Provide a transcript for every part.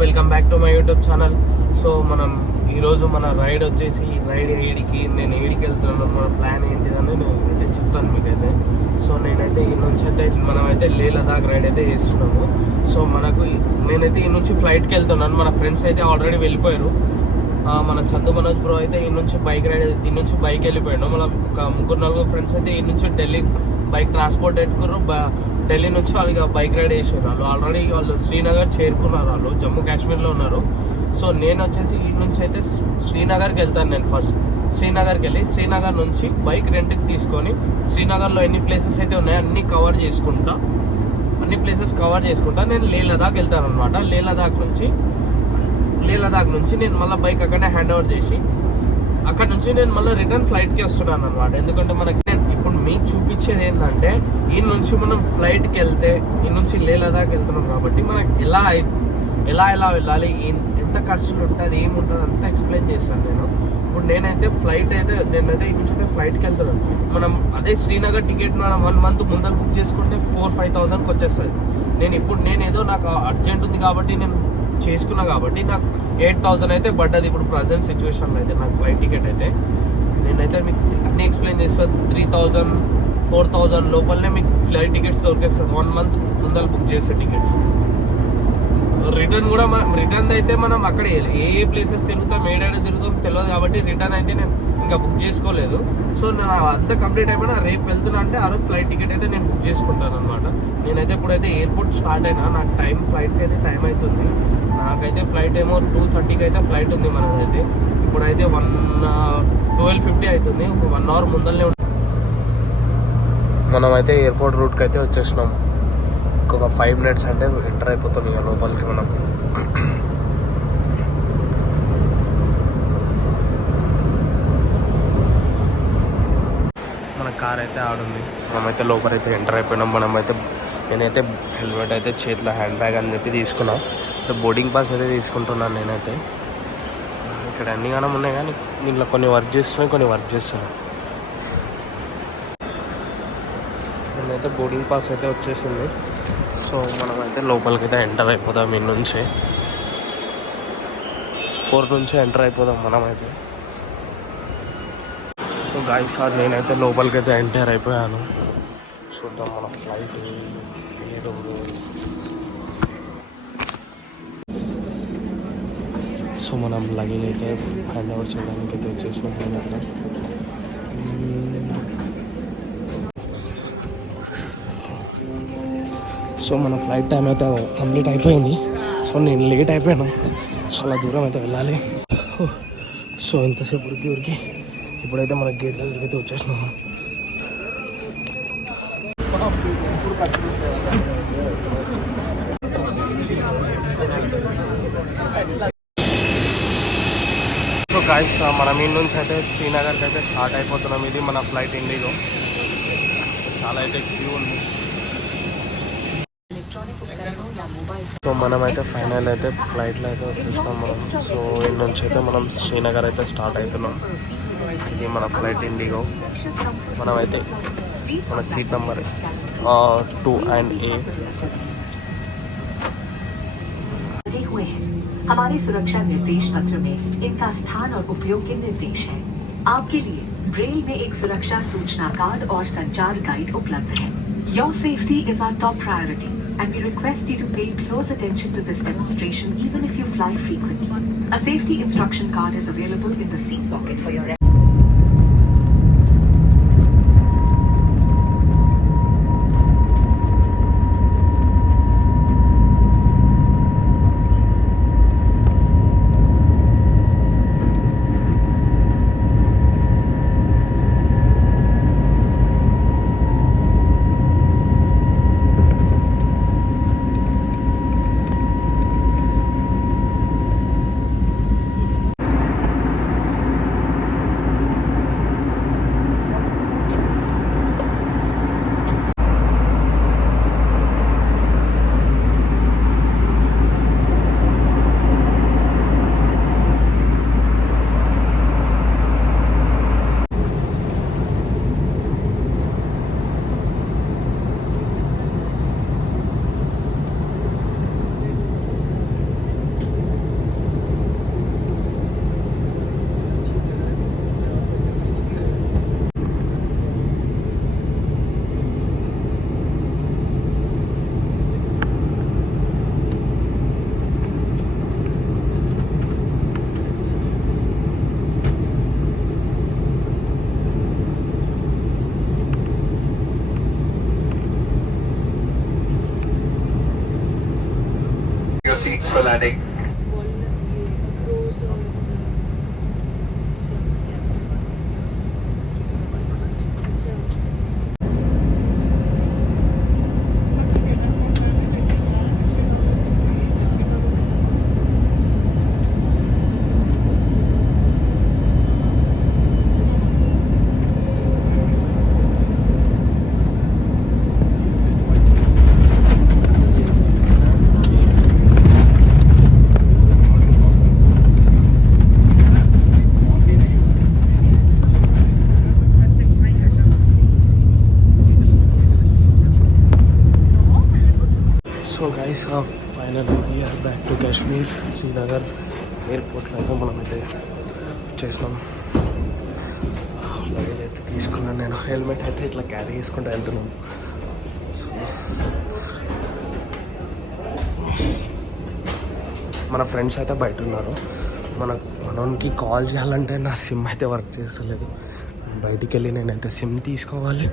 Welcome back to my YouTube channel. So మనం ఈరోజు మన రైడ్ వచ్చేసి ఏడికి నేను ఏడికి వెళ్తున్నాను, మన ప్లాన్ ఏంటిదని నేను అయితే చెప్తాను మీకైతే. సో నేనైతే ఈ నుంచి అయితే మనమైతే లే లదాఖ్ రైడ్ అయితే చేస్తున్నాము. సో నేనైతే ఈ నుంచి ఫ్లైట్కి వెళ్తున్నాను. మన ఫ్రెండ్స్ అయితే ఆల్రెడీ వెళ్ళిపోయారు. మన చందు మనోజ్ బ్రో అయితే ఈ నుంచి బైక్ వెళ్ళిపోయాడు. మన ఒక 3-4 ఫ్రెండ్స్ అయితే ఈ నుంచి ఢిల్లీ బైక్ ట్రాన్స్పోర్ట్ పెట్టుకున్నారు. ఢిల్లీ నుంచి వాళ్ళు బైక్ రైడ్ చేసారు. ఆల్రెడీ వాళ్ళు శ్రీనగర్ చేరుకున్నారు. వాళ్ళు జమ్మూ కాశ్మీర్లో ఉన్నారు. సో నేను వచ్చేసి ఈ నుంచి అయితే శ్రీనగర్కి వెళ్తాను. నేను ఫస్ట్ శ్రీనగర్కి వెళ్ళి శ్రీనగర్ నుంచి బైక్ రెంట్కి తీసుకొని శ్రీనగర్లో ఎన్ని ప్లేసెస్ అయితే ఉన్నాయో అన్ని ప్లేసెస్ కవర్ చేసుకుంటా నేను లే లదాఖ్ వెళ్తాను అనమాట. లే లదాఖ్ నుంచి నేను మళ్ళీ బైక్ అక్కడనే హ్యాండ్ ఓవర్ చేసి అక్కడ నుంచి నేను మళ్ళీ రిటర్న్ ఫ్లైట్కి వస్తున్నాను అనమాట. ఎందుకంటే మనకి ఇప్పుడు మీకు చూపించేది ఏంటంటే ఈ నుంచి మనం ఫ్లైట్కి వెళ్తే ఈ నుంచి లే లదాఖ్ వెళ్తున్నాం కాబట్టి మనకి ఎలా వెళ్ళాలి, ఎంత ఖర్చులు ఉంటుంది, ఏముంటుంది అంతా ఎక్స్ప్లెయిన్ చేస్తాను నేను. ఇప్పుడు నేనైతే ఈ నుంచి అయితే ఫ్లైట్కి వెళ్తున్నాను. మనం అదే శ్రీనగర్ టికెట్ మనం 1 month ముందర బుక్ చేసుకుంటే 4,000-5,000కి వచ్చేస్తుంది. నేను ఏదో నాకు అర్జెంట్ ఉంది కాబట్టి నేను చేసుకున్నా కాబట్టి నాకు 8,000 అయితే పడ్డది. ఇప్పుడు ప్రజెంట్ సిచ్యువేషన్లో అయితే నాకు ఫ్లైట్ టికెట్ అయితే నేనైతే మీకు అన్నీ ఎక్స్ప్లెయిన్ చేస్తాను. 3,000-4,000 లోపలనే మీకు ఫ్లైట్ టికెట్స్ దొరికేస్తుంది. 1 month ముందర బుక్ చేసే టికెట్స్. రిటర్న్ అయితే మనం అక్కడ ఏ ప్లేసెస్ తిరుగుతాం, ఏడాడో తిరుగుతాం తెలియదు కాబట్టి రిటర్న్ అయితే నేను ఇంకా బుక్ చేసుకోలేదు. సో నా అంతా కంప్లీట్ అయిపోయినా రేపు వెళ్తున్నా అంటే ఆ రోజు ఫ్లైట్ టికెట్ అయితే నేను బుక్ చేసుకుంటాను అనమాట. నేనైతే ఇప్పుడైతే ఎయిర్పోర్ట్ స్టార్ట్ అయినా. నాకు ఫ్లైట్కి అయితే టైం అవుతుంది. నాకైతే ఫ్లైట్ ఏమో 2:30కి అయితే ఫ్లైట్ ఉంది మనదైతే. ఇప్పుడైతే 12:50 అవుతుంది. ఒక 1 hour ముందరనే మనమైతే ఎయిర్పోర్ట్ రూట్కి అయితే వచ్చేసినాం. ఇంకొక 5 minutes అంటే ఎంటర్ అయిపోతాం ఇక లోపలికి మనం. మన కార్ అయితే ఆడుంది. మనమైతే లోపలైతే ఎంటర్ అయిపోయినాం. నేనైతే హెల్మెట్ అయితే చేతిలో హ్యాండ్ బ్యాగ్ అని చెప్పి తీసుకున్నా. బోర్డింగ్ పాస్ అయితే తీసుకుంటున్నాను నేనైతే. ఇక్కడ అన్ని గానం ఉన్నాయి కానీ దీంట్లో కొన్ని వర్క్ చేస్తున్నాయి. నేనైతే బోర్డింగ్ పాస్ అయితే వచ్చేసింది. సో మనమైతే లోపలికి అయితే ఎంటర్ అయిపోదాం. ఈ నుంచి 4 నుంచి ఎంటర్ అయిపోదాం మనమైతే. సో గాయ్స్ నేనైతే లోపలికి అయితే ఎంటర్ అయిపోయాను. చూద్దాం మన ఫ్లైట్ ఏదో. సో మనం లగేజ్ అయితే హ్యాండ్ ఓవర్ చేయడానికి అయితే వచ్చేసినాం. సో మన ఫ్లైట్ టైం అయితే కంప్లీట్ అయిపోయింది. సో నేను లేట్ అయిపోయాను. చాలా దూరం అయితే వెళ్ళాలి. సో ఎంతసేపు ఉరికి ఇప్పుడైతే మన గేట్ దగ్గరికి అయితే వచ్చేసినాము. సో గాయ్స్ మనం ఈ నుంచి అయితే శ్రీనగర్కి అయితే స్టార్ట్ అయిపోతున్నాం. ఇది మన ఫ్లైట్ ఇండిగో. చాలా అయితే క్యూ ఉంది. సో మనమైతే ఫైనల్ అయితే ఫ్లైట్లో అయితే వచ్చేసినాం మనం. సో ఈ నుంచి అయితే మనం శ్రీనగర్ అయితే స్టార్ట్ అవుతున్నాం. ఇది మన ఫ్లైట్ ఇండిగో. మనమైతే మన సీట్ నెంబర్ 2 and A. हमारे सुरक्षा निर्देश पत्र में इनका स्थान और उपयोग के निर्देश है. आपके लिए ब्रेल में एक सुरक्षा सूचना कार्ड और संचार गाइड उपलब्ध है. Your safety is our top priority and we request you to pay close attention to this demonstration even if you fly frequently. A safety instruction card is available in the seat pocket for your seats for landing. So guys final we're back to Kashmir Srinagar ఎయిర్పోర్ట్లో అయితే మనమైతే చేసినాం. Luggage అయితే తీసుకున్నాను నేను. Helmet అయితే ఇట్లా carry చేసుకుంటూ వెళ్తున్నాను. సో మన ఫ్రెండ్స్ అయితే బయట ఉన్నారు. మనకి కాల్ చేయాలంటే నా సిమ్ అయితే వర్క్ చేస్తలేదు. బయటికి వెళ్ళి నేనైతే సిమ్ తీసుకోవాలి.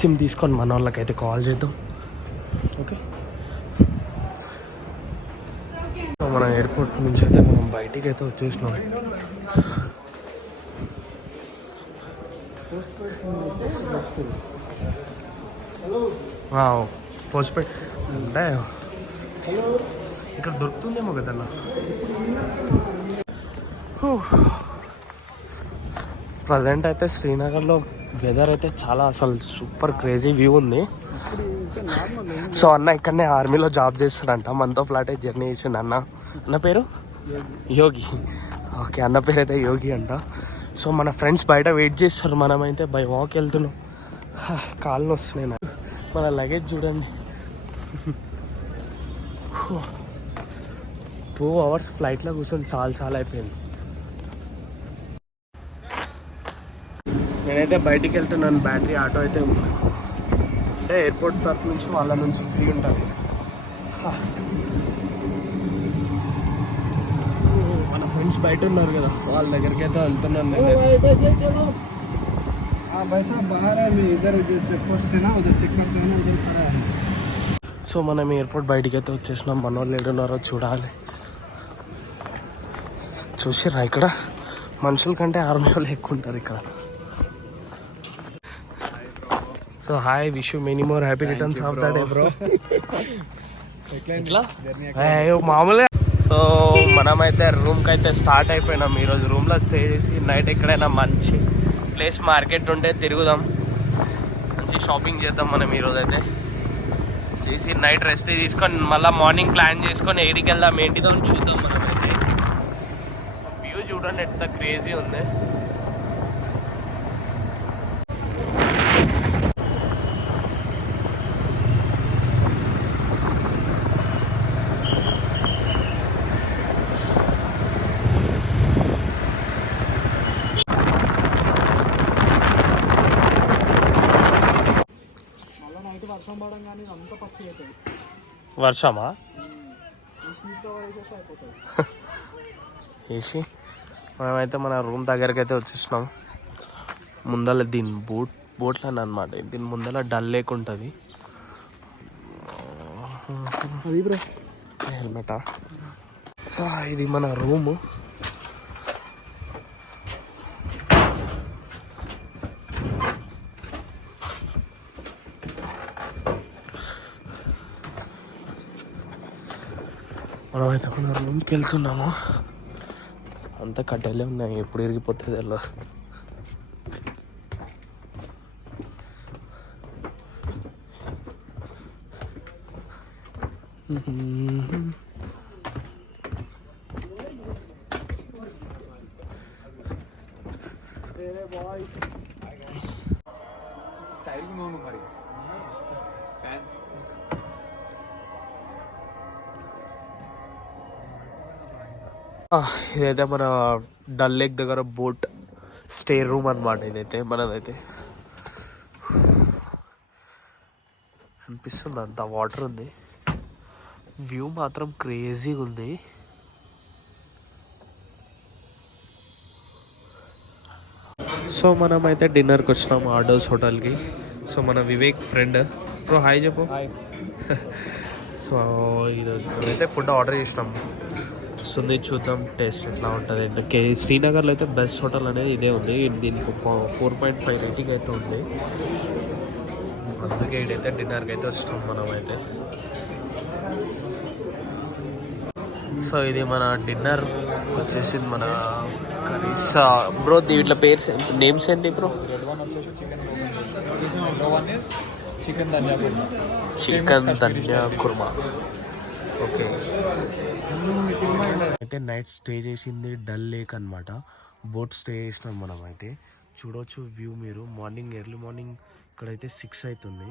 సిమ్ తీసుకొని మన వాళ్ళకైతే కాల్ చేద్దాం. ఓకే, మన ఎయిర్పోర్ట్ నుంచి అయితే మనం బయటికి అయితే వచ్చేసినాం. పోస్ట్ పెయిడ్ అంటే ఇక్కడ దొరుకుతుందేమో కదన్నా. ప్రజెంట్ అయితే శ్రీనగర్లో వెదర్ అయితే చాలా అసలు సూపర్ క్రేజీ వ్యూ ఉంది. సో అన్న ఇక్కడనే ఆర్మీలో జాబ్ చేస్తాడంట. మనతో ఫ్లాటే జర్నీ చేసిండు అన్న. అన్న పేరు యోగి. ఓకే, అన్న పేరు అయితే యోగి అంట. సో మన ఫ్రెండ్స్ బయట వెయిట్ చేస్తారు. మనమైతే బై వాక్ వెళ్తున్నాం. కాళ్ళు వస్తున్నాయి నాకు. మన లగేజ్ చూడండి. 2 hours ఫ్లైట్లో కూర్చొని చాలా అయిపోయింది. నేనైతే బయటికి వెళ్తున్నాను. బ్యాటరీ ఆటో అయితే అంటే ఎయిర్పోర్ట్ తరపు నుంచి వాళ్ళ నుంచి ఫ్రీ ఉంటుంది. మన ఫ్రెండ్స్ బయట ఉన్నారు కదా, వాళ్ళ దగ్గరికి అయితే వెళ్తున్నాను నేనైతే. సో మనం ఎయిర్పోర్ట్ బయటికి అయితే వచ్చేసినాం. మన వాళ్ళు ఏడున్నారో చూడాలి. చూసిరా ఇక్కడ మనుషుల కంటే ఆర్మీ వాళ్ళు ఎక్కువ ఉంటారు ఇక్కడ. So hi, wish you many more happy returns of the day bro. ఎట్లా మామూలుగా. సో మనమైతే రూమ్కి అయితే స్టార్ట్ అయిపోయినాం. ఈరోజు రూమ్లో స్టే చేసి నైట్ ఎక్కడైనా మంచి ప్లేస్ మార్కెట్ ఉంటే తిరుగుదాం, మంచి షాపింగ్ చేద్దాం. మనం ఈరోజు అయితే చేసి నైట్ రెస్ట్ తీసుకొని మళ్ళీ మార్నింగ్ ప్లాన్ చేసుకొని ఎయిర్కి వెళ్దాం. ఏంటిదో చూద్దాం. మనమైతే వ్యూ చూడండి ఎంత క్రేజీ ఉంది. వర్షమా వేసి మనమైతే మన రూమ్ దగ్గరికి అయితే వచ్చేసినాం. ముందర దీని బోట్లో అనమాట. దీని ముందర డల్ లేక్ ఉంటుంది. హెల్మెటా, ఇది మన రూము. మనమైతే మన రూమ్కి వెళ్తున్నాము. అంతా కట్టెలే ఉన్నాయి, ఎప్పుడు ఇరిగిపోతుంది అలా. ఇదైతే మన డల్ లేక్ దగ్గర బోట్ స్టే రూమ్ అనమాట. ఇదైతే మనదైతే అనిపిస్తుంది, అంత వాటర్ ఉంది. వ్యూ మాత్రం క్రేజీగా ఉంది. సో మనమైతే డిన్నర్కి వచ్చినాము ఆర్డర్స్ హోటల్కి. సో మన వివేక్ ఫ్రెండ్ బ్రో హాయ్ చెప్పు. సో ఇది అయితే ఫుడ్ ఆర్డర్ చేసినాం. వస్తుంది చూద్దాం టేస్ట్ ఎట్లా ఉంటుంది. అంటే శ్రీనగర్లో అయితే బెస్ట్ హోటల్ అనేది ఇదే ఉంది. దీనికి 4.5 రేటింగ్ అయితే ఉంది. అందుకే ఇదైతే డిన్నర్కి అయితే వచ్చినాం మనం అయితే. సో ఇది మన డిన్నర్ వచ్చేసింది. మన కర్రీస్ బ్రో దీంట్లో పేర్స్ నేమ్స్ ఏంటి బ్రో? చికెన్ ధనియా కుర్మా. ఓకే. అయితే నైట్ స్టే చేసింది డల్ లేక్ అనమాట. బోట్ స్టే చేసినాం మనం అయితే. చూడవచ్చు వ్యూ మీరు. మార్నింగ్ ఎర్లీ మార్నింగ్ ఇక్కడైతే 6 అవుతుంది.